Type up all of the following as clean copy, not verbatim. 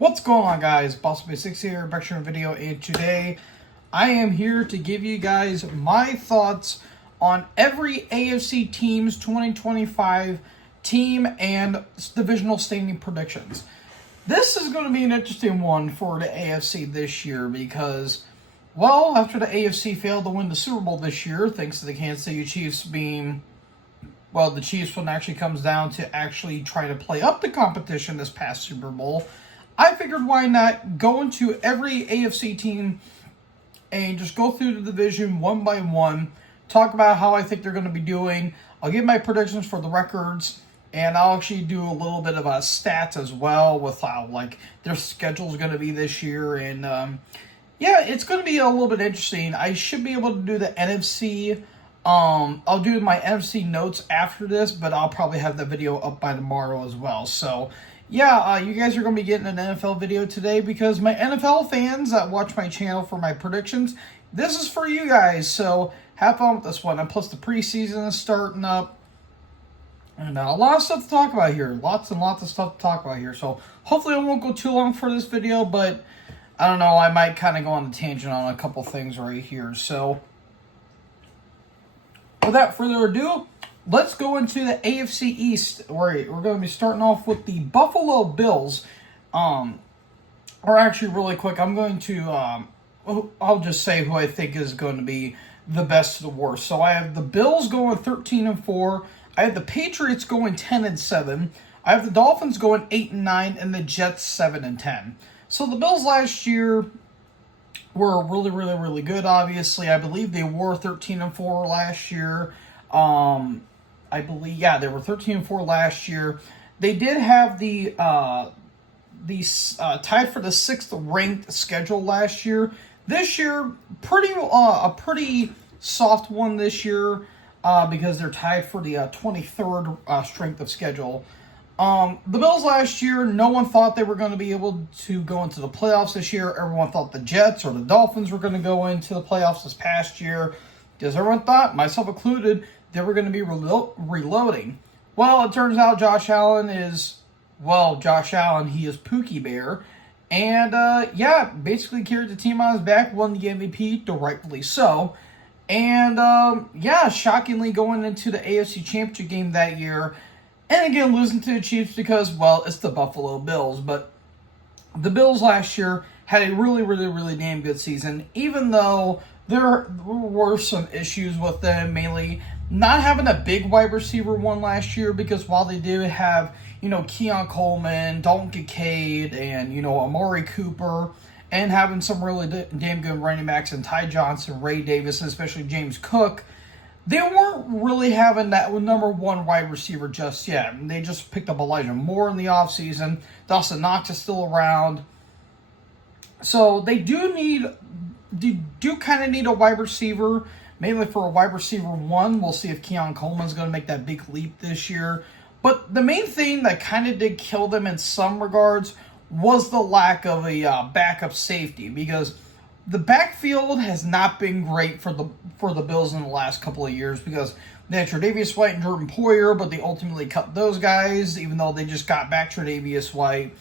What's going on, guys? Boss6 here, back to a video, and today I am here to give you guys my thoughts on every AFC team's 2025 team and divisional standing predictions. This is going to be an interesting one for the AFC this year because, well, after the AFC failed to win the Super Bowl this year, thanks to the Kansas City Chiefs being, well, the Chiefs when it actually comes down to actually try to play up the competition this past Super Bowl, I figured why not go into every AFC team and just go through the division one by one, talk about how I think they're going to be doing. I'll give my predictions for the records, and I'll actually do a little bit of stats as well with how their schedule is going to be this year. And yeah, it's going to be a little bit interesting. I should be able to do the NFC. I'll do my NFC notes after this, but I'll probably have the video up by tomorrow as well. So yeah, you guys are going to be getting an NFL video today because my NFL fans that watch my channel for my predictions, this is for you guys. So have fun with this one. And plus the preseason is starting up. And a lot of stuff to talk about here. Lots and lots of stuff to talk about here. So hopefully I won't go too long for this video, but I don't know. I might kind of go on a tangent on a couple things right here. So without further ado, let's go into the AFC East, where we're going to be starting off with the Buffalo Bills. Or actually, really quick, I'm going to, I'll just say who I think is going to be the best to the worst. So I have the Bills going 13-4. I have the Patriots going 10-7. I have the Dolphins going 8-9, and the Jets 7-10. So the Bills last year were really good. Obviously, I believe they were 13-4 last year. I believe, yeah, they were 13-4 last year. They did have the tied for the 6th ranked schedule last year. This year, a pretty soft one this year because they're tied for the 23rd strength of schedule. The Bills last year, no one thought they were going to be able to go into the playoffs this year. Everyone thought the Jets or the Dolphins were going to go into the playoffs this past year. Because everyone thought, myself included, they were going to be reloading. Well, it turns out Josh Allen, he is Pookie Bear. And, yeah, basically carried the team on his back, won the MVP, rightfully so. And, yeah, shockingly going into the AFC Championship game that year. And again, losing to the Chiefs because, well, it's the Buffalo Bills. But the Bills last year had a really damn good season, even though there were some issues with them, mainly not having a big wide receiver one last year, because while they did have, Keon Coleman, Dalton Kincaid, and, Amari Cooper, and having some really damn good running backs and Ty Johnson, Ray Davis, and especially James Cook, they weren't really having that number one wide receiver just yet. They just picked up Elijah Moore in the offseason. Dawson Knox is still around. So they do kind of need a wide receiver, mainly for a wide receiver one. We'll see if Keon Coleman's going to make that big leap this year. But the main thing that kind of did kill them in some regards was the lack of a backup safety, because the backfield has not been great for the Bills in the last couple of years, because they had Tre'Davious White and Jordan Poyer, but they ultimately cut those guys, even though they just got back Tre'Davious White.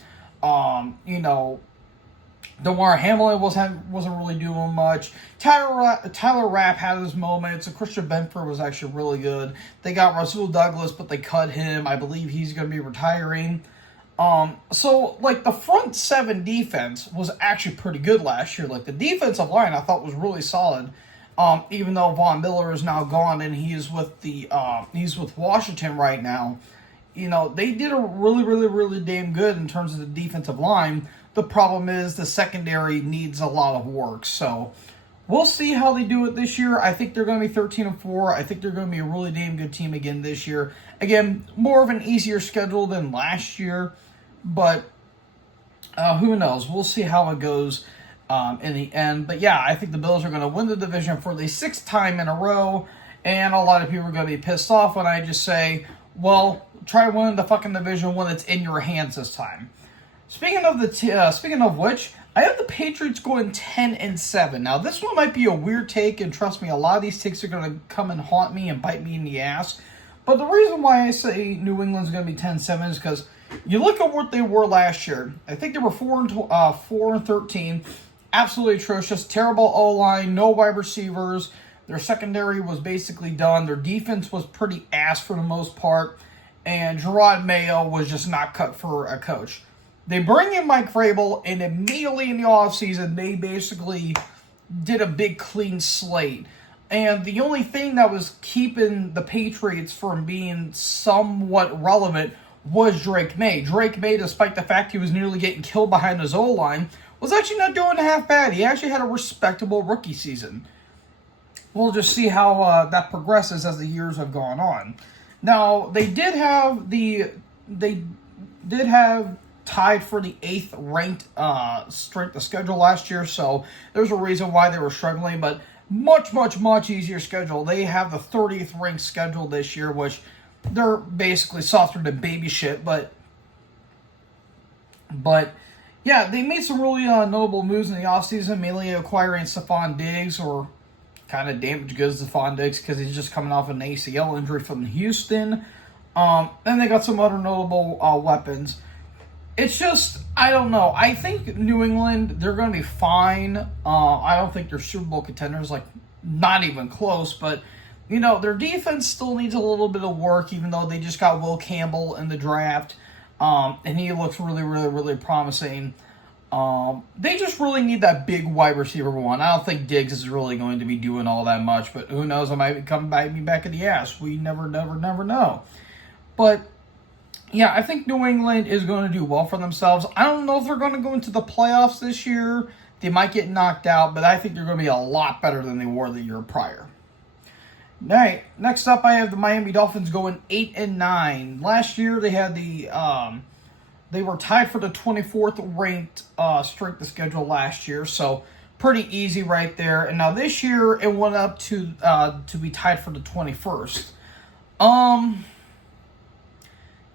DeMar Hamlin wasn't really doing much. Tyler Rapp had his moments. And Christian Benford was actually really good. They got Rasul Douglas, but they cut him. I believe he's going to be retiring. So the front seven defense was actually pretty good last year. The defensive line I thought was really solid. Even though Von Miller is now gone and he's with Washington right now. They did a really damn good in terms of the defensive line. The problem is the secondary needs a lot of work. So we'll see how they do it this year. I think they're going to be 13-4. I think they're going to be a really damn good team again this year. Again, more of an easier schedule than last year. But who knows? We'll see how it goes in the end. But yeah, I think the Bills are going to win the division for the 6th time in a row. And a lot of people are going to be pissed off when I just say, well, try winning the fucking division when it's in your hands this time. Speaking of which, I have the Patriots going 10-7. Now, this one might be a weird take, and trust me, a lot of these takes are going to come and haunt me and bite me in the ass. But the reason why I say New England's going to be 10-7 is because You look at what they were last year. I think they were 4-13, absolutely atrocious, terrible O-line, no wide receivers. Their secondary was basically done. Their defense was pretty ass for the most part, and Gerard Mayo was just not cut for a coach. They bring in Mike Vrabel, and immediately in the offseason, they basically did a big clean slate. And the only thing that was keeping the Patriots from being somewhat relevant was Drake May. Drake May, despite the fact he was nearly getting killed behind his O-line, was actually not doing half bad. He actually had a respectable rookie season. We'll just see how that progresses as the years have gone on. Now, they did have tied for the 8th ranked strength of schedule last year, so there's a reason why they were struggling, but much easier schedule. They have the 30th ranked schedule this year, which they're basically softer than baby shit, but yeah, they made some really notable moves in the offseason, mainly acquiring Stephon Diggs, or kind of damaged goods Stephon Diggs because he's just coming off an ACL injury from Houston. And they got some other notable weapons. It's just, I don't know. I think New England, they're going to be fine. I don't think they're Super Bowl contenders, like, not even close. But, you know, their defense still needs a little bit of work, even though they just got Will Campbell in the draft. And he looks really promising. They just really need that big wide receiver one. I don't think Diggs is really going to be doing all that much. But who knows, it might come bite me back in the ass. We never know. But yeah, I think New England is going to do well for themselves. I don't know if they're going to go into the playoffs this year. They might get knocked out, but I think they're going to be a lot better than they were the year prior. All right, next up I have the Miami Dolphins going 8-9. Last year they had they were tied for the 24th ranked strength of schedule last year, so pretty easy right there. And now this year it went up to be tied for the 21st.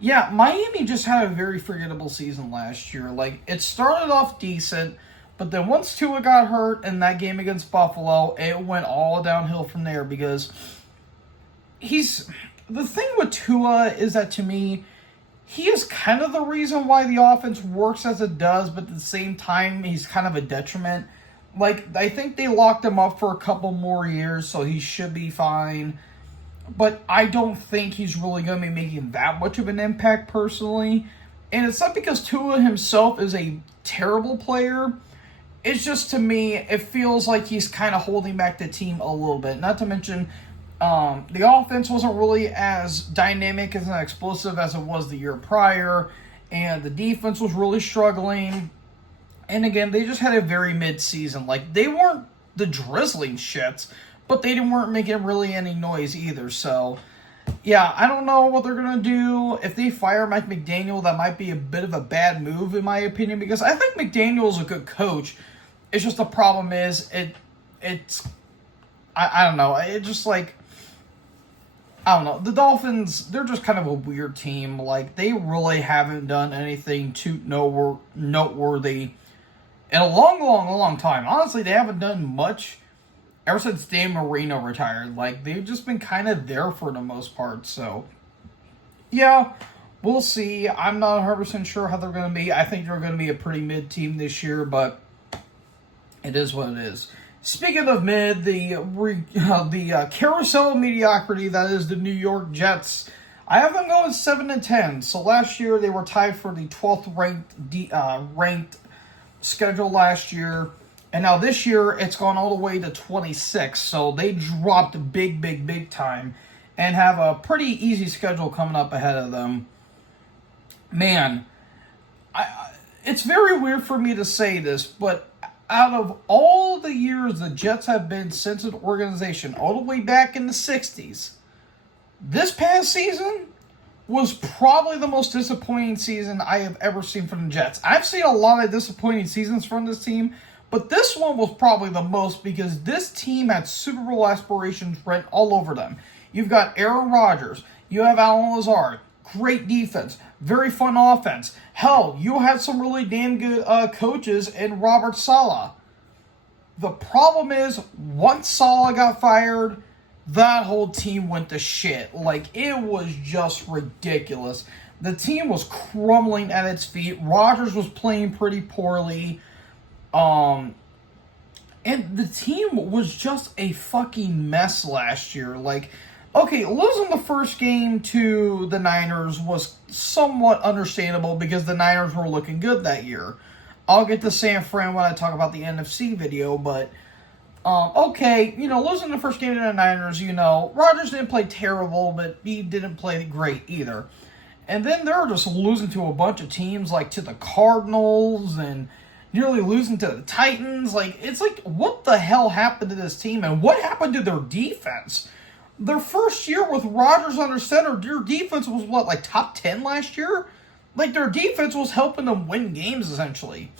Yeah, Miami just had a very forgettable season last year. Like, it started off decent, but then once Tua got hurt in that game against Buffalo, it went all downhill from there because the thing with Tua is that, to me, he is kind of the reason why the offense works as it does, but at the same time, he's kind of a detriment. Like, I think they locked him up for a couple more years, so he should be fine. But I don't think he's really going to be making that much of an impact personally. And it's not because Tua himself is a terrible player. It's just, to me, it feels like he's kind of holding back the team a little bit. Not to mention, the offense wasn't really as dynamic and explosive as it was the year prior. And the defense was really struggling. And again, they just had a very mid-season. Like, they weren't the drizzling shits, but they weren't making really any noise either. So, yeah, I don't know what they're going to do. If they fire Mike McDaniel, that might be a bit of a bad move, in my opinion, because I think McDaniel's a good coach. It's just the problem is, I don't know. It just, like, I don't know. The Dolphins, they're just kind of a weird team. Like, they really haven't done anything too noteworthy in a long time. Honestly, they haven't done much ever since Dan Marino retired. Like, they've just been kind of there for the most part. So, yeah, we'll see. I'm not 100% sure how they're going to be. I think they're going to be a pretty mid team this year, but it is what it is. Speaking of mid, the carousel of mediocrity that is the New York Jets, I have them going 7-10. So last year they were tied for the 12th ranked schedule last year. And now this year, it's gone all the way to 26. So they dropped big time and have a pretty easy schedule coming up ahead of them. Man, it's very weird for me to say this, but out of all the years the Jets have been since an organization, all the way back in the 60s, this past season was probably the most disappointing season I have ever seen from the Jets. I've seen a lot of disappointing seasons from this team, but this one was probably the most because this team had Super Bowl aspirations written all over them. You've got Aaron Rodgers. You have Alan Lazard. Great defense. Very fun offense. Hell, you had some really damn good coaches in Robert Saleh. The problem is, once Saleh got fired, that whole team went to shit. Like, it was just ridiculous. The team was crumbling at its feet. Rodgers was playing pretty poorly. And the team was just a fucking mess last year. Like, okay, losing the first game to the Niners was somewhat understandable because the Niners were looking good that year. I'll get to San Fran when I talk about the NFC video, but okay, losing the first game to the Niners, Rodgers didn't play terrible, but he didn't play great either. And then they're just losing to a bunch of teams, like to the Cardinals and nearly losing to the Titans. Like, it's like, what the hell happened to this team? And what happened to their defense? Their first year with Rodgers under center, their defense was like top 10 last year? Like, their defense was helping them win games, essentially.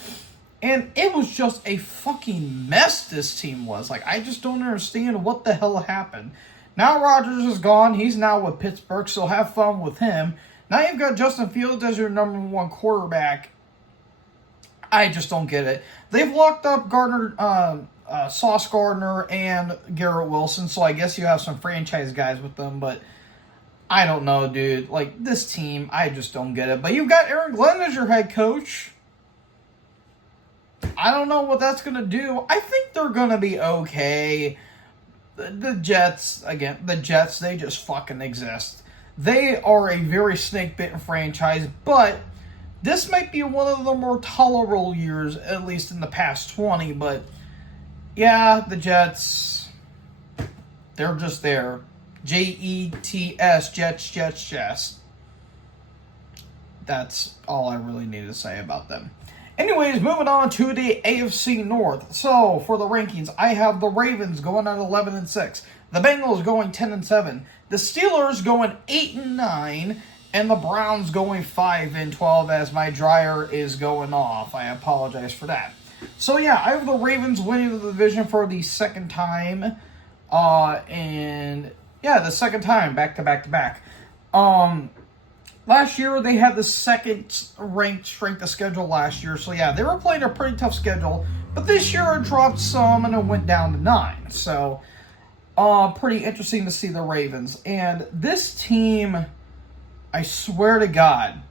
And it was just a fucking mess, this team was. Like, I just don't understand what the hell happened. Now Rodgers is gone. He's now with Pittsburgh, so have fun with him. Now you've got Justin Fields as your number one quarterback. I just don't get it. They've locked up Sauce Gardner and Garrett Wilson, so I guess you have some franchise guys with them, but I don't know, dude. Like, this team, I just don't get it. But you've got Aaron Glenn as your head coach. I don't know what that's going to do. I think they're going to be okay. The Jets, they just fucking exist. They are a very snake-bitten franchise, but this might be one of the more tolerable years, at least in the past 20, but yeah, the Jets, they're just there. Jets, Jets. That's all I really need to say about them. Anyways, moving on to the AFC North. So, for the rankings, I have the Ravens going at 11-6. The Bengals going 10-7. The Steelers going 8-9. And the Browns going 5-12 as my dryer is going off. I apologize for that. So, yeah, I have the Ravens winning the division for the second time. The second time, back to back. Last year, they had the second ranked strength of schedule last year. So, yeah, they were playing a pretty tough schedule. But this year, it dropped some and it went down to 9. So, pretty interesting to see the Ravens. And this team, I swear to God,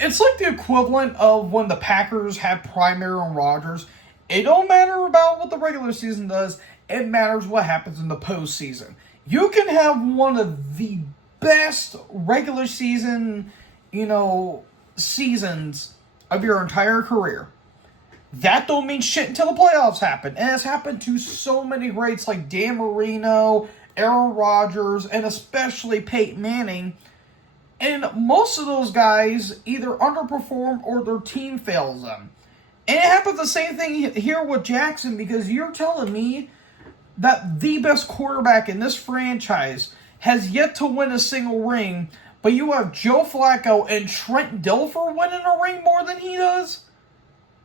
it's like the equivalent of when the Packers had Prime Aaron Rodgers. It don't matter about what the regular season does. It matters what happens in the postseason. You can have one of the best regular season, seasons of your entire career. That don't mean shit until the playoffs happen. And it's happened to so many greats like Dan Marino, Aaron Rodgers, and especially Peyton Manning. And most of those guys either underperform or their team fails them. And it happens the same thing here with Jackson, because you're telling me that the best quarterback in this franchise has yet to win a single ring, but you have Joe Flacco and Trent Dilfer winning a ring more than he does?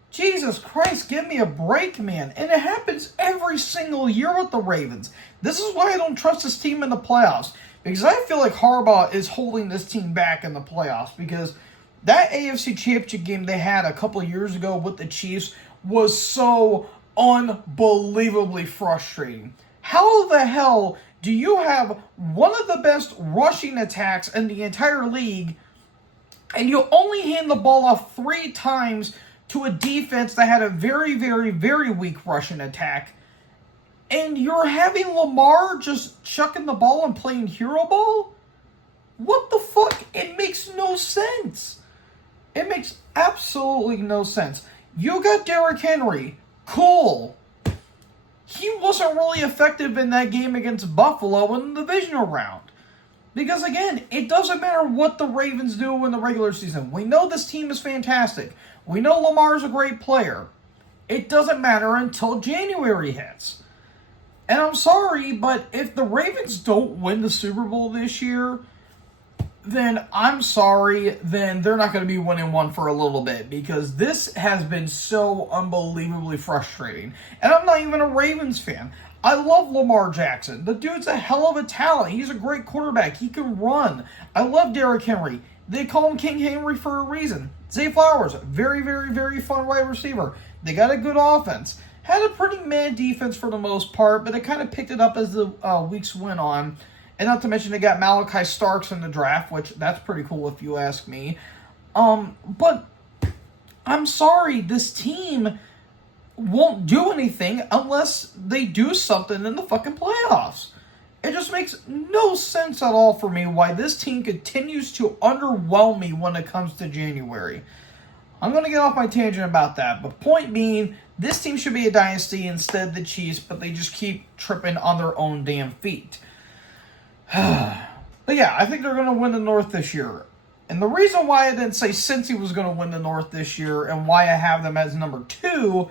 Jesus Christ, give me a break, man. And it happens every single year with the Ravens. This is why I don't trust this team in the playoffs. Because I feel like Harbaugh is holding this team back in the playoffs. Because that AFC Championship game they had a couple of years ago with the Chiefs was so unbelievably frustrating. How the hell do you have one of the best rushing attacks in the entire league, and you only hand the ball off 3 times to a defense that had a very, very, very weak rushing attack, and you're having Lamar just chucking the ball and playing hero ball? What the fuck? It makes no sense. It makes absolutely no sense. You got Derrick Henry. Cool. He wasn't really effective in that game against Buffalo in the divisional round. Because, again, it doesn't matter what the Ravens do in the regular season. We know this team is fantastic. We know Lamar's a great player. It doesn't matter until January hits. And I'm sorry, but if the Ravens don't win the Super Bowl this year, then I'm sorry, then they're not going to be winning one for a little bit, because this has been so unbelievably frustrating. And I'm not even a Ravens fan. I love Lamar Jackson. The dude's a hell of a talent. He's a great quarterback. He can run. I love Derrick Henry. They call him King Henry for a reason. Zay Flowers, very, very, very fun wide receiver. They got a good offense. Had a pretty mad defense for the most part, but it kind of picked it up as the weeks went on. And not to mention they got Malachi Starks in the draft, which that's pretty cool if you ask me. But I'm sorry, this team won't do anything unless they do something in the fucking playoffs. It just makes no sense at all for me why this team continues to underwhelm me when it comes to January. I'm going to get off my tangent about that, but point being, this team should be a dynasty instead of the Chiefs, but they just keep tripping on their own damn feet. But yeah, I think they're going to win the North this year. And the reason why I didn't say Cincy was going to win the North this year and why I have them as number 2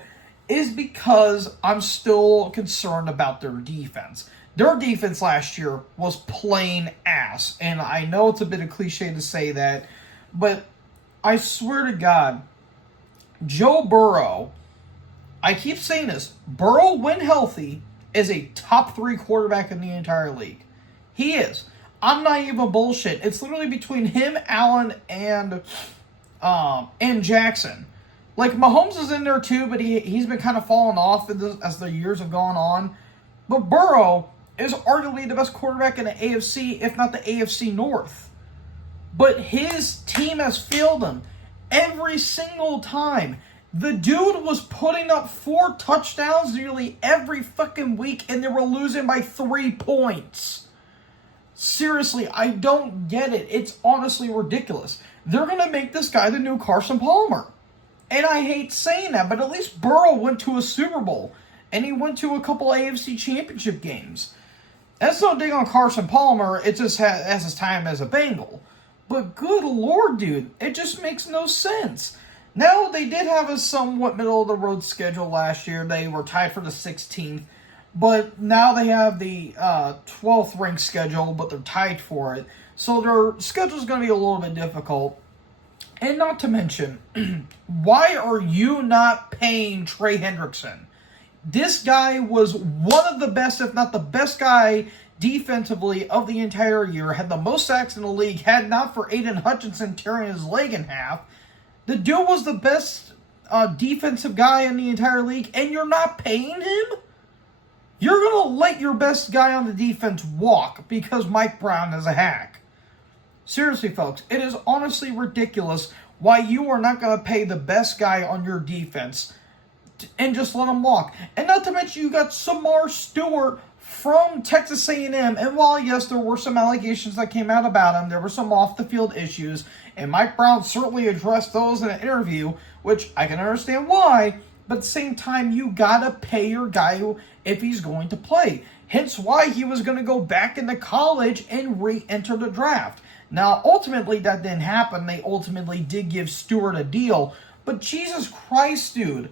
is because I'm still concerned about their defense. Their defense last year was plain ass. And I know it's a bit of cliche to say that, but I swear to God, Joe Burrow, I keep saying this, Burrow, when healthy, is a top 3 quarterback in the entire league. He is. I'm not even bullshit. It's literally between him, Allen, and Jackson. Like, Mahomes is in there too, but he's been kind of falling off as the years have gone on. But Burrow is arguably the best quarterback in the AFC, if not the AFC North. But his team has failed him every single time. The dude was putting up 4 touchdowns nearly every fucking week, and they were losing by 3 points. Seriously, I don't get it. It's honestly ridiculous. They're going to make this guy the new Carson Palmer. And I hate saying that, but at least Burrow went to a Super Bowl. And he went to a couple AFC championship games. That's no dig on Carson Palmer. It just has his time as a Bengal. But good Lord, dude. It just makes no sense. Now, they did have a somewhat middle-of-the-road schedule last year. They were tied for the 16th. But now they have the 12th ranked schedule, but they're tied for it. So their schedule is going to be a little bit difficult. And not to mention, why are you not paying Trey Hendrickson? This guy was one of the best, if not the best guy defensively of the entire year. Had the most sacks in the league. Had not for Aiden Hutchinson tearing his leg in half. The dude was the best defensive guy in the entire league, and you're not paying him? You're going to let your best guy on the defense walk because Mike Brown is a hack. Seriously, folks, it is honestly ridiculous why you are not going to pay the best guy on your defense and just let him walk. And not to mention, you got Samar Stewart from Texas A&M. And while, yes, there were some allegations that came out about him, there were some off-the-field issues, and Mike Brown certainly addressed those in an interview, which I can understand why, but at the same time, you got to pay your guy if he's going to play. Hence why he was going to go back into college and re-enter the draft. Now, ultimately, that didn't happen. They ultimately did give Stewart a deal. But Jesus Christ, dude.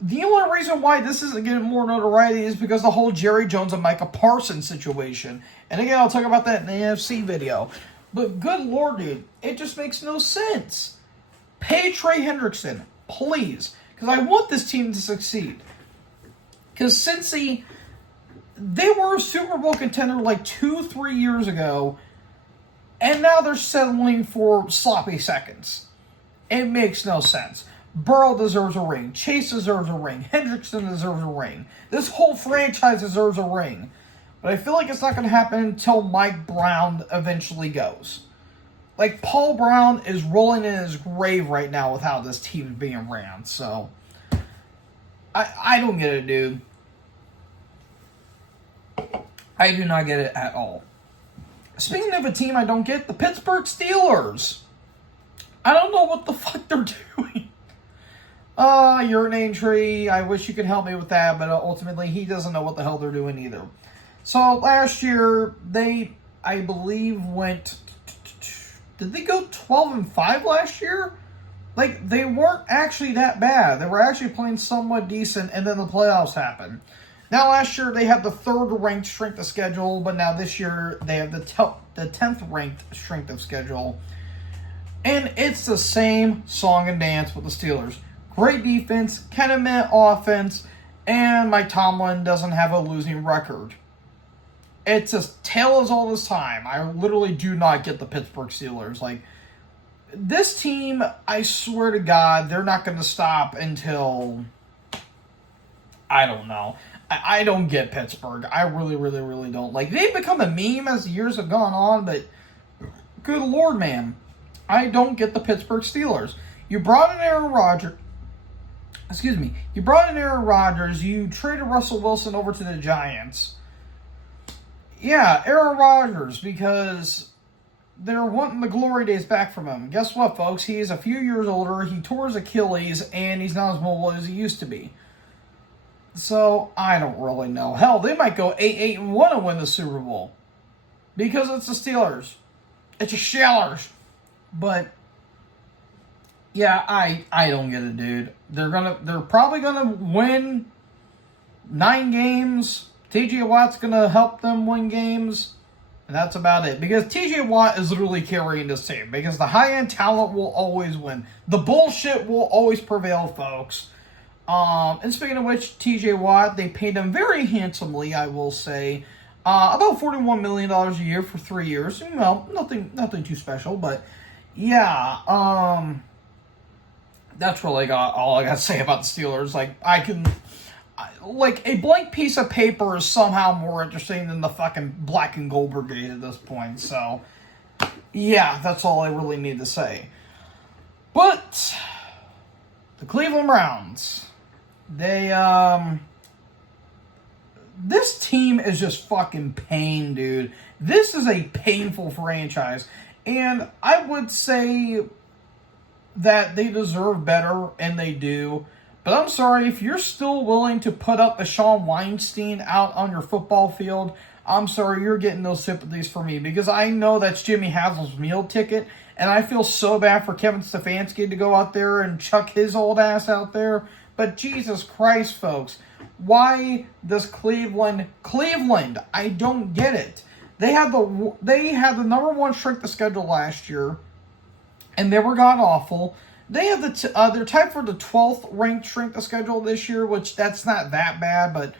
The only reason why this isn't getting more notoriety is because the whole Jerry Jones and Micah Parsons situation. And again, I'll talk about that in the AFC video. But good Lord, dude, it just makes no sense. Pay Trey Hendrickson, please. Because I want this team to succeed. Because Cincy, they were a Super Bowl contender like 2-3 years ago. And now they're settling for sloppy seconds. It makes no sense. Burrow deserves a ring. Chase deserves a ring. Hendrickson deserves a ring. This whole franchise deserves a ring. But I feel like it's not going to happen until Mike Brown eventually goes. Like, Paul Brown is rolling in his grave right now with how this team is being ran. So, I don't get it, dude. I do not get it at all. Speaking of a team I don't get, the Pittsburgh Steelers. I don't know what the fuck they're doing. Urinane Tree, I wish you could help me with that, but ultimately he doesn't know what the hell they're doing either. So last year, they, I believe, went... Did they go 12-5 last year? Like, they weren't actually that bad. They were actually playing somewhat decent, and then the playoffs happened. Now, last year, they had the 3rd ranked strength of schedule, but now this year, they have the 10th ranked strength of schedule. And it's the same song and dance with the Steelers. Great defense, kind of meh offense, and Mike Tomlin doesn't have a losing record. It's a tale as old as time. I literally do not get the Pittsburgh Steelers. Like, this team, I swear to God, they're not going to stop until... I don't know. I don't get Pittsburgh. I really, really, really don't. Like, they've become a meme as the years have gone on, but good Lord, man. I don't get the Pittsburgh Steelers. You brought in Aaron Rodgers. Excuse me. You brought in Aaron Rodgers. You traded Russell Wilson over to the Giants. Yeah, Aaron Rodgers, because they're wanting the glory days back from him. Guess what, folks? He is a few years older. He tore his Achilles, and he's not as mobile as he used to be. So, I don't really know. Hell, they might go 8-1 and win the Super Bowl. Because it's the Steelers. It's the Shellers. But, yeah, I don't get it, dude. They're probably gonna win 9 games. TJ Watt's gonna help them win games. And that's about it. Because TJ Watt is literally carrying this team. Because the high-end talent will always win. The bullshit will always prevail, folks. And speaking of which, TJ Watt, they paid him very handsomely, I will say. About $41 million a year for 3 years. Well, nothing too special, but yeah, that's really all I got to say about the Steelers. Like, a blank piece of paper is somehow more interesting than the fucking black and gold brigade at this point. So, yeah, that's all I really need to say. But the Cleveland Browns, this team is just fucking pain, dude. This is a painful franchise. And I would say that they deserve better, and they do. But I'm sorry, if you're still willing to put up the Sean Weinstein out on your football field, I'm sorry, you're getting those sympathies for me. Because I know that's Jimmy Hasl's meal ticket. And I feel so bad for Kevin Stefanski to go out there and chuck his old ass out there. But Jesus Christ, folks. Why does Cleveland, I don't get it. They had the number one strength of schedule last year, and they were god awful. They have they're tied for the 12th ranked strength of schedule this year, which that's not that bad, but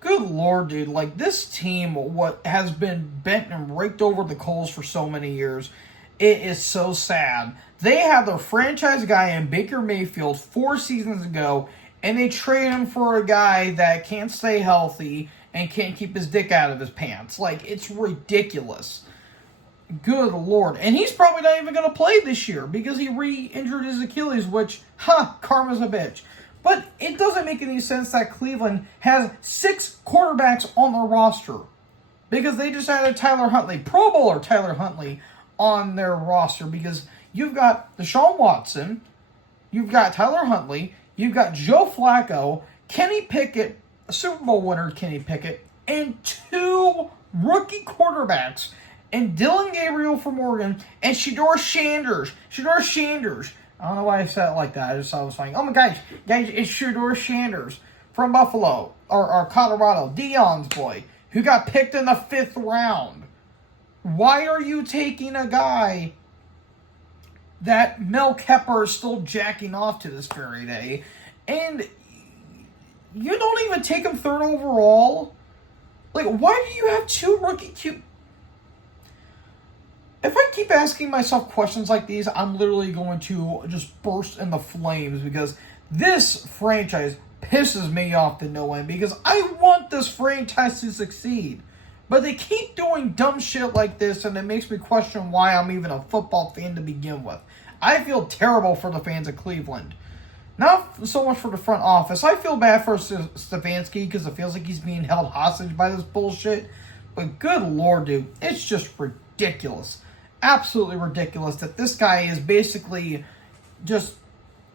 good Lord, dude, like this team, what has been bent and raked over the coals for so many years, it is so sad. They had their franchise guy in Baker Mayfield 4 seasons ago, and they trade him for a guy that can't stay healthy and can't keep his dick out of his pants. Like, it's ridiculous. Good Lord. And he's probably not even going to play this year because he re-injured his Achilles, which, karma's a bitch. But it doesn't make any sense that Cleveland has 6 quarterbacks on their roster because they just added Tyler Huntley, Pro Bowler Tyler Huntley, on their roster because you've got Deshaun Watson, you've got Tyler Huntley, you've got Joe Flacco, Kenny Pickett, Super Bowl winner Kenny Pickett, and 2 rookie quarterbacks, and Dylan Gabriel from Oregon, and Shedeur Sanders. I don't know why I said it like that. I just thought it was funny. Oh my gosh, guys, it's Shedeur Sanders from Buffalo, or Colorado, Dion's boy, who got picked in the 5th round. Why are you taking a guy that Mel Kiper is still jacking off to this very day, and you don't even take him 3rd overall? Like, why do you have 2 rookie QBs? If I keep asking myself questions like these, I'm literally going to just burst into flames because this franchise pisses me off to no end because I want this franchise to succeed. But they keep doing dumb shit like this, and it makes me question why I'm even a football fan to begin with. I feel terrible for the fans of Cleveland. Not so much for the front office. I feel bad for Stefanski because it feels like he's being held hostage by this bullshit. But good Lord, dude, it's just ridiculous. Absolutely ridiculous that this guy is basically just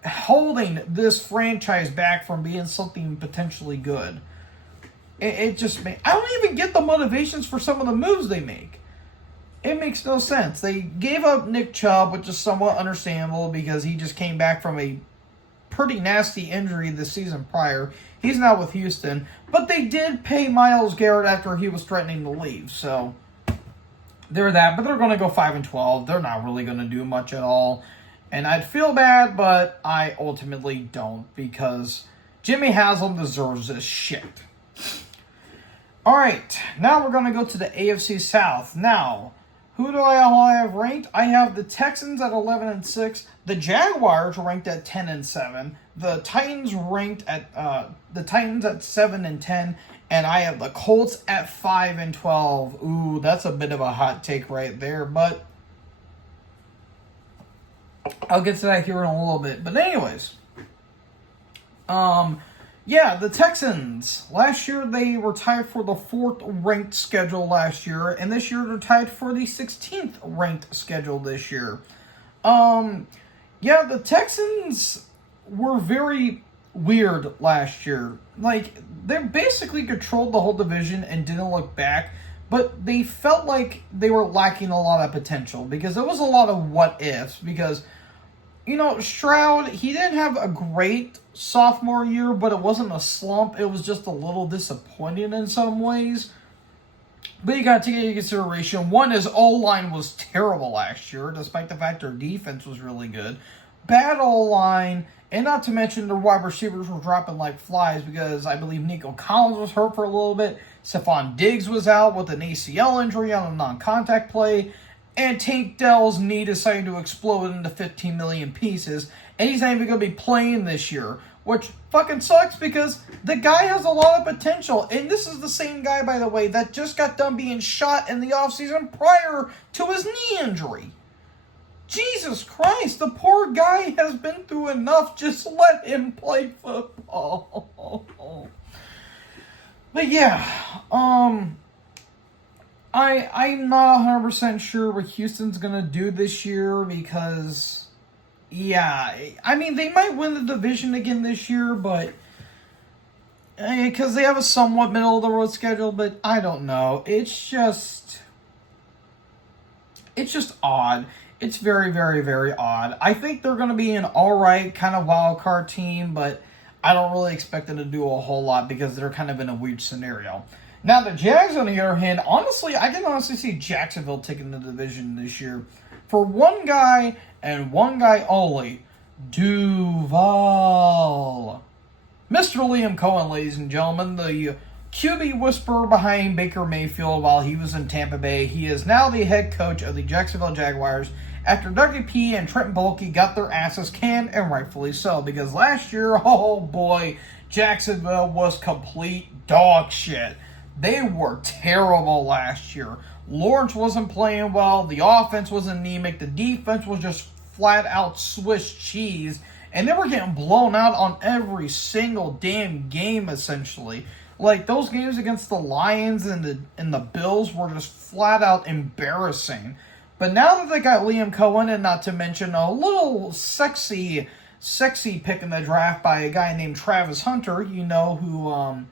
holding this franchise back from being something potentially good. It just I don't even get the motivations for some of the moves they make. It makes no sense. They gave up Nick Chubb, which is somewhat understandable because he just came back from a pretty nasty injury the season prior. He's now with Houston. But they did pay Myles Garrett after he was threatening to leave. So, they're that. But they're going to go 5-12. They're not really going to do much at all. And I'd feel bad, but I ultimately don't because Jimmy Haslam deserves this shit. All right, now we're going to go to the AFC South. Now, Who do I have ranked? I have the Texans at 11-6, the Jaguars ranked at 10-7, the Titans ranked at the Titans at 7-10, and I have the Colts at 5-12. Ooh, that's a bit of a hot take right there, but I'll get to that here in a little bit. But anyways, yeah, the Texans. Last year they were tied for the 4th ranked schedule last year, and this year they're tied for the 16th ranked schedule this year. Yeah, the Texans were very weird last year. Like, they basically controlled the whole division and didn't look back, but they felt like they were lacking a lot of potential because there was a lot of what ifs. Because, you know, Stroud, he didn't have a great sophomore year, but it wasn't a slump. It was just a little disappointing in some ways. But you got to take into consideration, one, his O-line was terrible last year, despite the fact their defense was really good. Bad O-line, and not to mention their wide receivers were dropping like flies because I believe Nico Collins was hurt for a little bit. Stephon Diggs was out with an ACL injury on a non-contact play. And Tank Dell's knee decided to explode into 15 million pieces. And he's not even going to be playing this year. Which fucking sucks because the guy has a lot of potential. And this is the same guy, by the way, that just got done being shot in the offseason prior to his knee injury. Jesus Christ, the poor guy has been through enough. Just let him play football. But yeah, I'm not 100% sure what Houston's going to do this year because, yeah, I mean, they might win the division again this year, but because they have a somewhat middle-of-the-road schedule, but I don't know. It's just odd. It's very, very, very odd. I think they're going to be an all-right kind of wild card team, but I don't really expect them to do a whole lot because they're kind of in a weird scenario. Now, the Jags, on the other hand, honestly, I can honestly see Jacksonville taking the division this year. For one guy, and one guy only, Duval. Mr. Liam Cohen, ladies and gentlemen, the QB whisperer behind Baker Mayfield while he was in Tampa Bay. He is now the head coach of the Jacksonville Jaguars after Dougie P. and Trent Baalke got their asses canned, and rightfully so, because last year, oh boy, Jacksonville was complete dog shit. They were terrible last year. Lawrence wasn't playing well. The offense was anemic. The defense was just flat out Swiss cheese. And they were getting blown out on every single damn game, essentially. Like, those games against the Lions and the Bills were just flat out embarrassing. But now that they got Liam Cohen, and not to mention a little sexy pick in the draft by a guy named Travis Hunter, you know, who,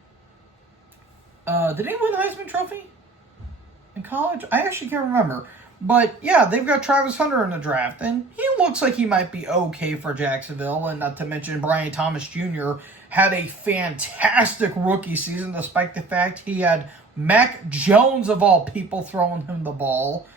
did he win the Heisman Trophy in college? I actually can't remember. But, yeah, they've got Travis Hunter in the draft, and he looks like he might be okay for Jacksonville, and not to mention Brian Thomas Jr. had a fantastic rookie season, despite the fact he had Mac Jones, of all people, throwing him the ball.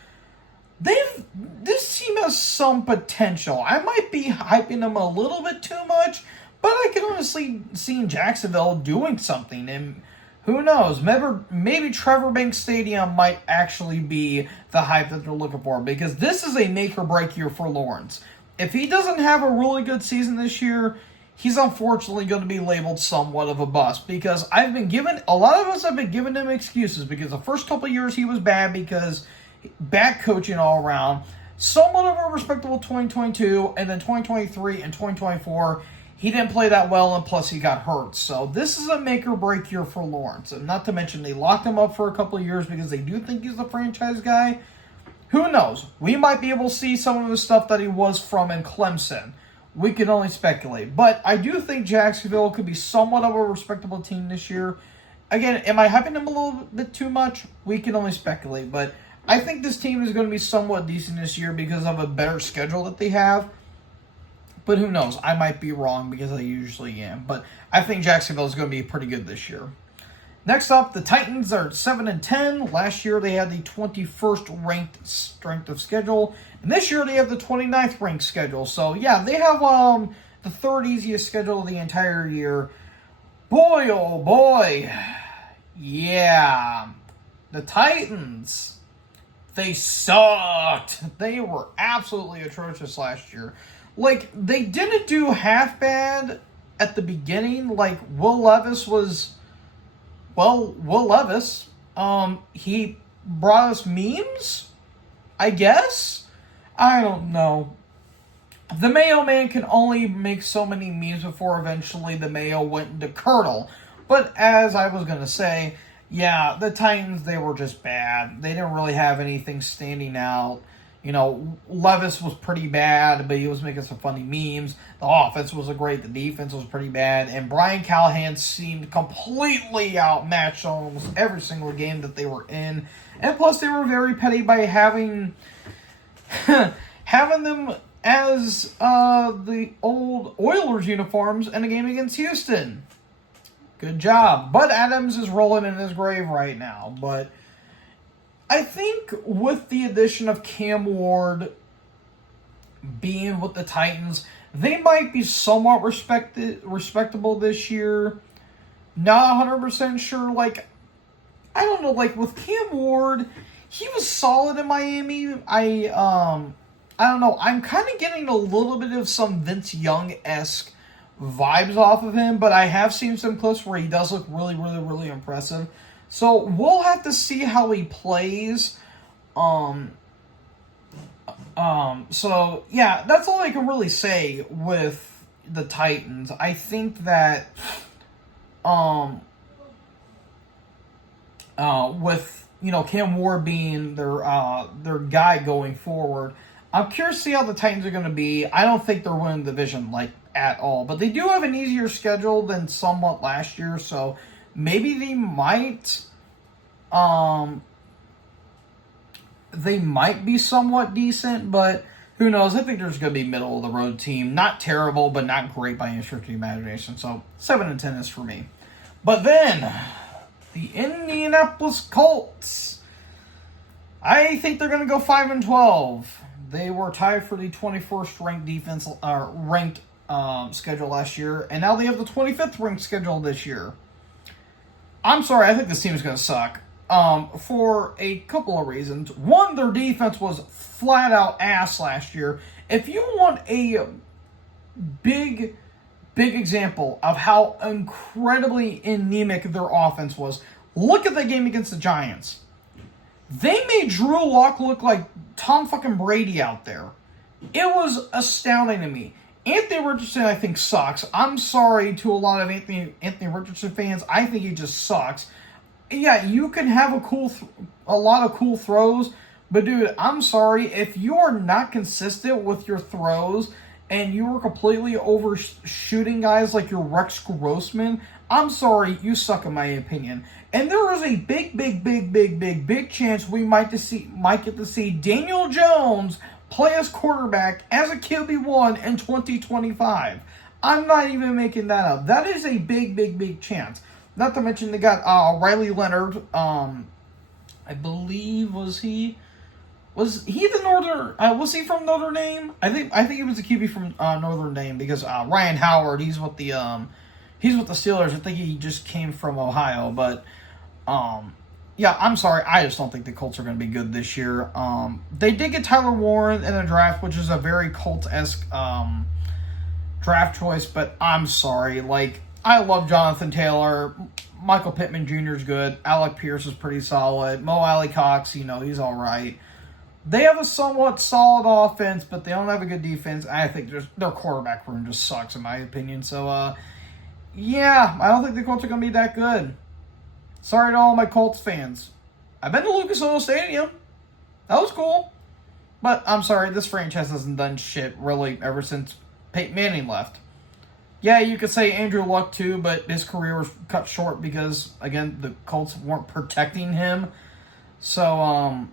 This team has some potential. I might be hyping them a little bit too much, but I can honestly see Jacksonville doing something, and who knows? Maybe Trevor Banks Stadium might actually be the hype that they're looking for, because this is a make-or-break year for Lawrence. If he doesn't have a really good season this year, he's unfortunately going to be labeled somewhat of a bust, because a lot of us have been giving him excuses, because the first couple of years he was bad because bad coaching all around. Somewhat of a respectable 2022, and then 2023 and 2024, he didn't play that well, and plus he got hurt. So this is a make-or-break year for Lawrence. And not to mention, they locked him up for a couple of years because they do think he's the franchise guy. Who knows? We might be able to see some of the stuff that he was from in Clemson. We can only speculate. But I do think Jacksonville could be somewhat of a respectable team this year. Again, am I hyping them a little bit too much? We can only speculate. But I think this team is going to be somewhat decent this year because of a better schedule that they have. But who knows? I might be wrong because I usually am. But I think Jacksonville is going to be pretty good this year. Next up, the Titans are 7-10. Last year they had the 21st ranked strength of schedule. And this year they have the 29th ranked schedule. So yeah, they have the third easiest schedule of the entire year. Boy, oh boy. Yeah. The Titans. They sucked. They were absolutely atrocious last year. Like, they didn't do half bad at the beginning. Like, Will Levis was... Well, Will Levis, he brought us memes, I guess? I don't know. The Mayo Man can only make so many memes before eventually the Mayo went into Curdle. But as I was going to say, yeah, the Titans, they were just bad. They didn't really have anything standing out. You know, Levis was pretty bad, but he was making some funny memes. The offense was great. The defense was pretty bad. And Brian Callahan seemed completely outmatched on almost every single game that they were in. And plus, they were very petty by having them as the old Oilers uniforms in a game against Houston. Good job. Bud Adams is rolling in his grave right now, but I think with the addition of Cam Ward being with the Titans, they might be somewhat respectable this year. Not 100% sure. Like, I don't know. Like, with Cam Ward, he was solid in Miami. I don't know. I'm kind of getting a little bit of some Vince Young-esque vibes off of him, but I have seen some clips where he does look really, really, really impressive. So we'll have to see how he plays. So yeah, that's all I can really say with the Titans. I think that with, you know, Cam Ward being their guy going forward, I'm curious to see how the Titans are going to be. I don't think they're winning the division like at all, but they do have an easier schedule than somewhat last year, so maybe they might be somewhat decent, but who knows? I think there's going to be middle of the road team. Not terrible, but not great by any stretch of the imagination. So 7-10 is for me. But then the Indianapolis Colts. I think they're going to go 5-12. They were tied for the 21st ranked schedule last year, and now they have the 25th ranked schedule this year. I'm sorry, I think this team is going to suck. For a couple of reasons. One, their defense was flat out ass last year. If you want a big example of how incredibly anemic their offense was, look at the game against the Giants. They made Drew Lock look like Tom fucking Brady out there. It was astounding to me. Anthony Richardson, I think, sucks. I'm sorry to a lot of Anthony Richardson fans. I think he just sucks. Yeah, you can have a lot of cool throws, but dude, I'm sorry. If you are not consistent with your throws and you are completely overshooting guys like your Rex Grossman, I'm sorry, you suck in my opinion. And there is a big chance we might get to see Daniel Jones play as quarterback as a QB1 in 2025. I'm not even making that up. That is a big chance. Not to mention they got Riley Leonard. I believe was he the Northern? Was he from Notre Dame? I think he was a QB from Notre Dame because Ryan Howard. He's with the Steelers. I think he just came from Ohio, but yeah, I'm sorry. I just don't think the Colts are going to be good this year. They did get Tyler Warren in a draft, which is a very Colts-esque draft choice, but I'm sorry. Like, I love Jonathan Taylor. Michael Pittman Jr. is good. Alec Pierce is pretty solid. Mo Alley Cox, he's all right. They have a somewhat solid offense, but they don't have a good defense. I think their quarterback room just sucks, in my opinion. So, yeah, I don't think the Colts are going to be that good. Sorry to all my Colts fans. I've been to Lucas Oil Stadium. That was cool. But I'm sorry, this franchise hasn't done shit, really, ever since Peyton Manning left. Yeah, you could say Andrew Luck too, but his career was cut short because, again, the Colts weren't protecting him. So,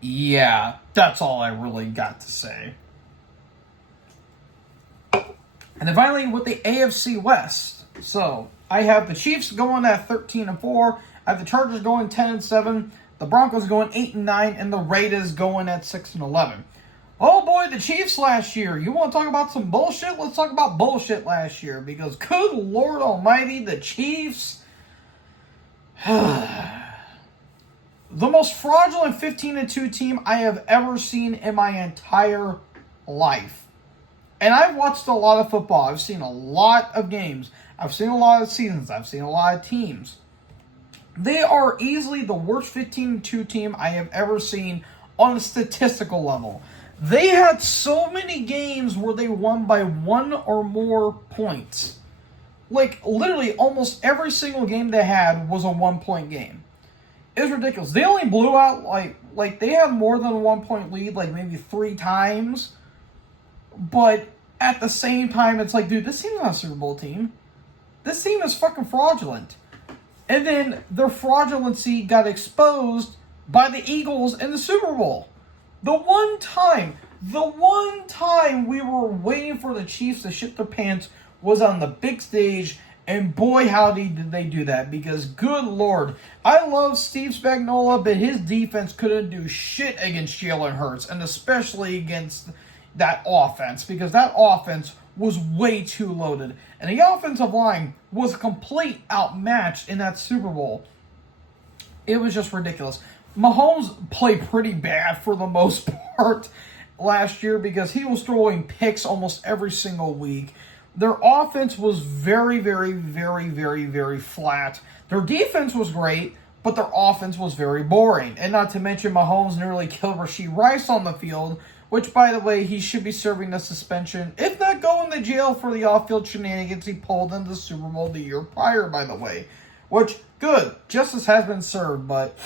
yeah, that's all I really got to say. And then finally, with the AFC West. So, I have the Chiefs going at 13-4. I have the Chargers going 10-7. The Broncos going 8-9, and the Raiders going at 6-11. Oh boy, the Chiefs last year. You want to talk about some bullshit? Let's talk about bullshit last year, because good Lord Almighty, the Chiefs. The most fraudulent 15-2 team I have ever seen in my entire life. And I've watched a lot of football. I've seen a lot of games. I've seen a lot of seasons. I've seen a lot of teams. They are easily the worst 15-2 team I have ever seen on a statistical level. They had so many games where they won by 1 or more points. Like, literally, almost every single game they had was a 1-point game. It was ridiculous. They only blew out, like they had more than a 1-point lead, like, maybe 3 times. But at the same time, it's like, dude, this team's not a Super Bowl team. This team is fucking fraudulent. And then their fraudulency got exposed by the Eagles in the Super Bowl. The one time we were waiting for the Chiefs to shit their pants was on the big stage, and boy howdy did they do that, because good lord, I love Steve Spagnuolo, but his defense couldn't do shit against Jalen Hurts, and especially against that offense, because that offense was way too loaded. And the offensive line was a complete outmatched in that Super Bowl. It was just ridiculous. Mahomes played pretty bad for the most part last year because he was throwing picks almost every single week. Their offense was very, very, very, very, very flat. Their defense was great, but their offense was very boring. And not to mention, Mahomes nearly killed Rashee Rice on the field, which, by the way, he should be serving a suspension, if not going to jail for the off-field shenanigans he pulled in the Super Bowl the year prior, by the way. Which, good. Justice has been served, but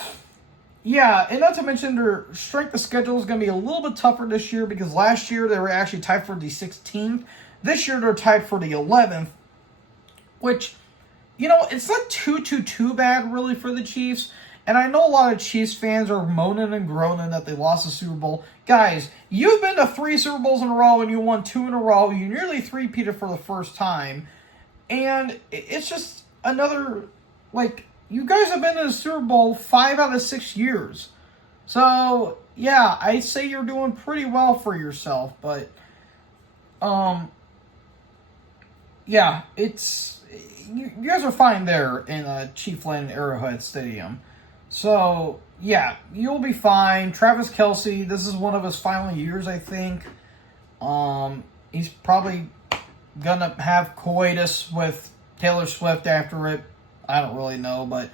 yeah, and not to mention their strength of schedule is going to be a little bit tougher this year, because last year they were actually tied for the 16th. This year they're tied for the 11th, which, you know, it's not too bad really for the Chiefs. And I know a lot of Chiefs fans are moaning and groaning that they lost the Super Bowl. Guys, you've been to 3 Super Bowls in a row and you won 2 in a row. You nearly three-peated for the first time. And it's just another, like, you guys have been in the Super Bowl 5 out of 6 years. So, yeah, I'd say you're doing pretty well for yourself. But, yeah, you guys are fine there in Chiefland Arrowhead Stadium. So, yeah, you'll be fine. Travis Kelce, this is one of his final years, I think. He's probably gonna have coitus with Taylor Swift after it. I don't really know, but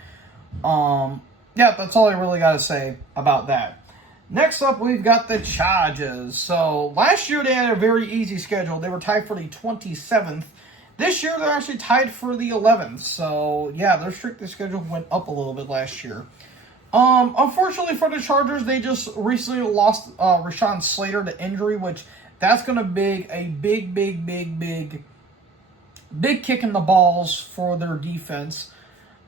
yeah, that's all I really got to say about that. Next up, we've got the Chargers. So, last year they had a very easy schedule. They were tied for the 27th. This year, they're actually tied for the 11th. So, yeah, their strength schedule went up a little bit last year. Unfortunately for the Chargers, they just recently lost Rashawn Slater to injury, which that's going to be a big kick in the balls for their defense.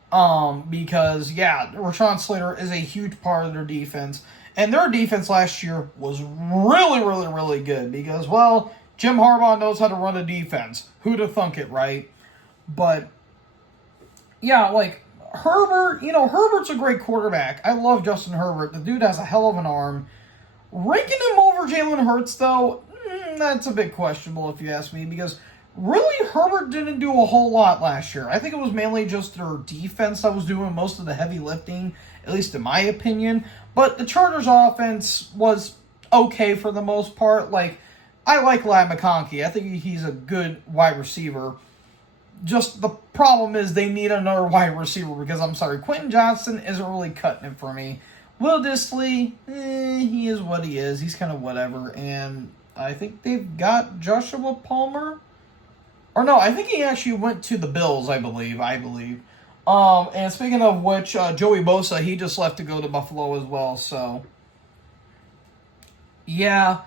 Because, yeah, Rashawn Slater is a huge part of their defense. And their defense last year was really good because, well, Jim Harbaugh knows how to run a defense. Who'd have thunk it, right? But, yeah, like, Herbert, you know, Herbert's a great quarterback. I love Justin Herbert. The dude has a hell of an arm. Ranking him over Jalen Hurts, though, that's a bit questionable if you ask me, because really Herbert didn't do a whole lot last year. I think it was mainly just their defense that was doing most of the heavy lifting, at least in my opinion. But the Chargers' offense was okay for the most part. Like, I like Ladd McConkey. I think he's a good wide receiver. Just the problem is they need another wide receiver because, I'm sorry, Quentin Johnson isn't really cutting it for me. Will Dissly, he is what he is. He's kind of whatever. And I think they've got Joshua Palmer. Or no, I think he actually went to the Bills, I believe. And speaking of which, Joey Bosa, he just left to go to Buffalo as well. So, yeah.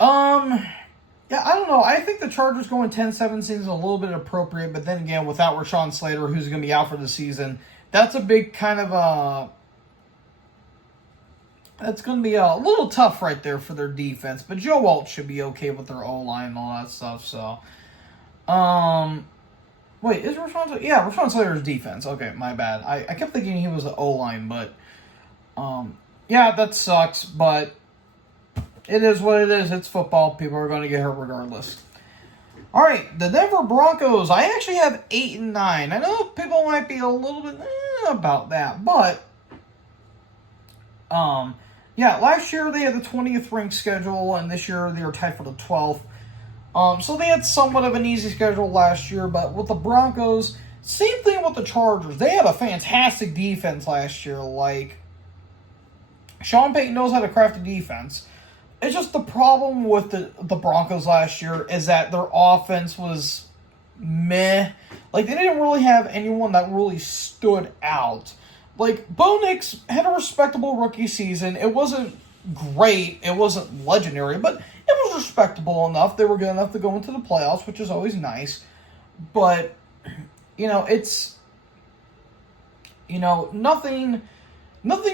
Yeah, I don't know. I think the Chargers going 10-7 seems a little bit appropriate, but then again, without Rashawn Slater, who's going to be out for the season, that's a big kind of that's going to be a little tough right there for their defense. But Joe Alt should be okay with their O-line and all that stuff. So, wait, is Rashawn Slater? Yeah, Rashawn Slater's defense. Okay, my bad. I kept thinking he was the O-line, but yeah, that sucks. But it is what it is. It's football. People are going to get hurt regardless. All right, the Denver Broncos. I actually have 8 and 9. I know people might be a little bit about that, but Yeah, last year they had the 20th ranked schedule, and this year they were tied for the 12th. So they had somewhat of an easy schedule last year, but with the Broncos, same thing with the Chargers. They had a fantastic defense last year. Like, Sean Payton knows how to craft a defense. It's just the problem with the Broncos last year is that their offense was meh. Like, they didn't really have anyone that really stood out. Like, Bo Nix had a respectable rookie season. It wasn't great. It wasn't legendary, but it was respectable enough. They were good enough to go into the playoffs, which is always nice. But, it's, nothing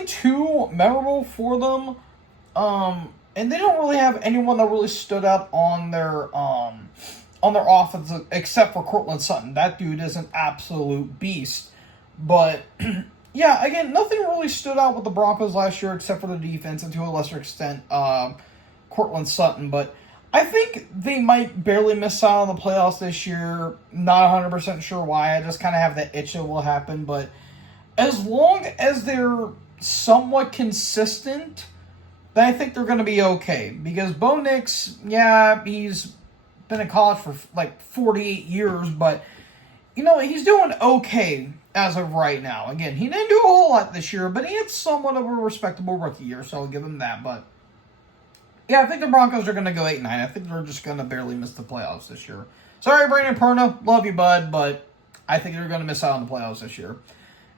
too memorable for them. And they don't really have anyone that really stood out on their offense except for Cortland Sutton. That dude is an absolute beast. But yeah, again, nothing really stood out with the Broncos last year except for the defense and to a lesser extent Cortland Sutton. But I think they might barely miss out on the playoffs this year. Not 100% sure why. I just kind of have that itch that will happen. But as long as they're somewhat consistent, then I think they're going to be okay. Because Bo Nix, yeah, he's been in college for like 48 years, but, he's doing okay as of right now. Again, he didn't do a whole lot this year, but he had somewhat of a respectable rookie year, so I'll give him that. But, yeah, I think the Broncos are going to go 8-9. I think they're just going to barely miss the playoffs this year. Sorry, Brandon Perna. Love you, bud, but I think they're going to miss out on the playoffs this year.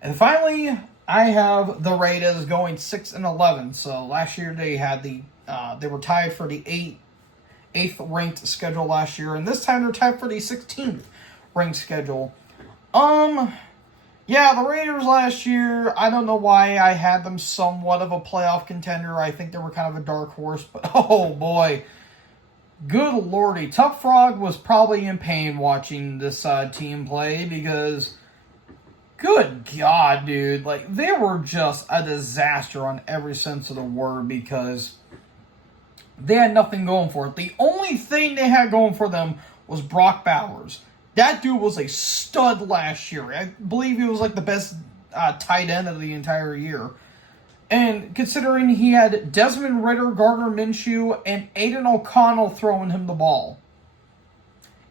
And finally, I have the Raiders going 6-11. So last year they had they were tied for the 8th ranked schedule last year, and this time they're tied for the 16th ranked schedule. Yeah, the Raiders last year, I don't know why I had them somewhat of a playoff contender. I think they were kind of a dark horse, but oh boy. Good lordy. Tuck Frog was probably in pain watching this team play because, good God, dude. Like, they were just a disaster on every sense of the word because they had nothing going for it. The only thing they had going for them was Brock Bowers. That dude was a stud last year. I believe he was like the best tight end of the entire year. And considering he had Desmond Ridder, Gardner Minshew, and Aiden O'Connell throwing him the ball.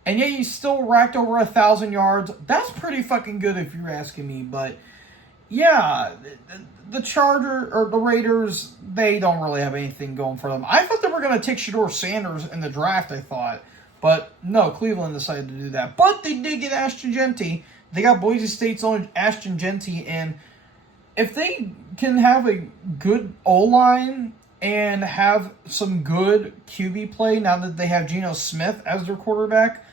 And yet he still racked over 1,000 yards. That's pretty fucking good if you're asking me. But yeah, the Raiders, they don't really have anything going for them. I thought they were going to take Shedeur Sanders in the draft, I thought. But no, Cleveland decided to do that. But they did get Ashton Genty. They got Boise State's own Ashton Genty. And if they can have a good O-line and have some good QB play now that they have Geno Smith as their quarterback,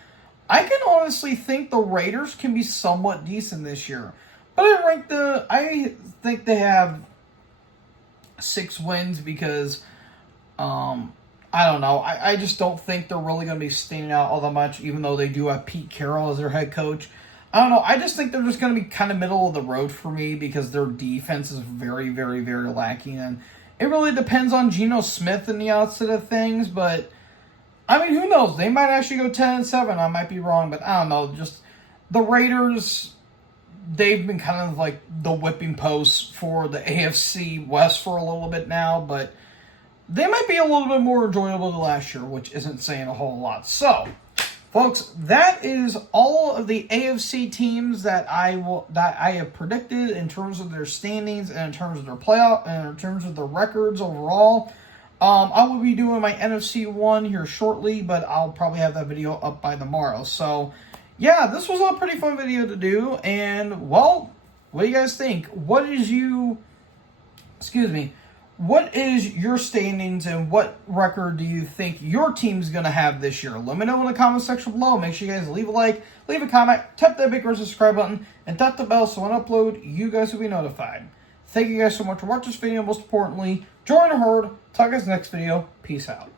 I can honestly think the Raiders can be somewhat decent this year. But I think they have 6 wins because, I don't know. I just don't think they're really going to be standing out all that much, even though they do have Pete Carroll as their head coach. I don't know. I just think they're just going to be kind of middle of the road for me because their defense is very, very, very lacking. And it really depends on Geno Smith and the outset of things. But, I mean, who knows? They might actually go 10-7. I might be wrong, but I don't know. Just the Raiders, they've been kind of like the whipping post for the AFC West for a little bit now. But they might be a little bit more enjoyable than last year, which isn't saying a whole lot. So, folks, that is all of the AFC teams that I have predicted in terms of their standings and in terms of their playoff and in terms of their records overall. I will be doing my NFC one here shortly, but I'll probably have that video up by tomorrow. So, yeah, this was a pretty fun video to do. And, well, what do you guys think? What is your standings and what record do you think your team's going to have this year? Let me know in the comment section below. Make sure you guys leave a like, leave a comment, tap that big red subscribe button, and tap the bell so when I upload, you guys will be notified. Thank you guys so much for watching this video. Most importantly, join the herd. Talk to you guys next video. Peace out.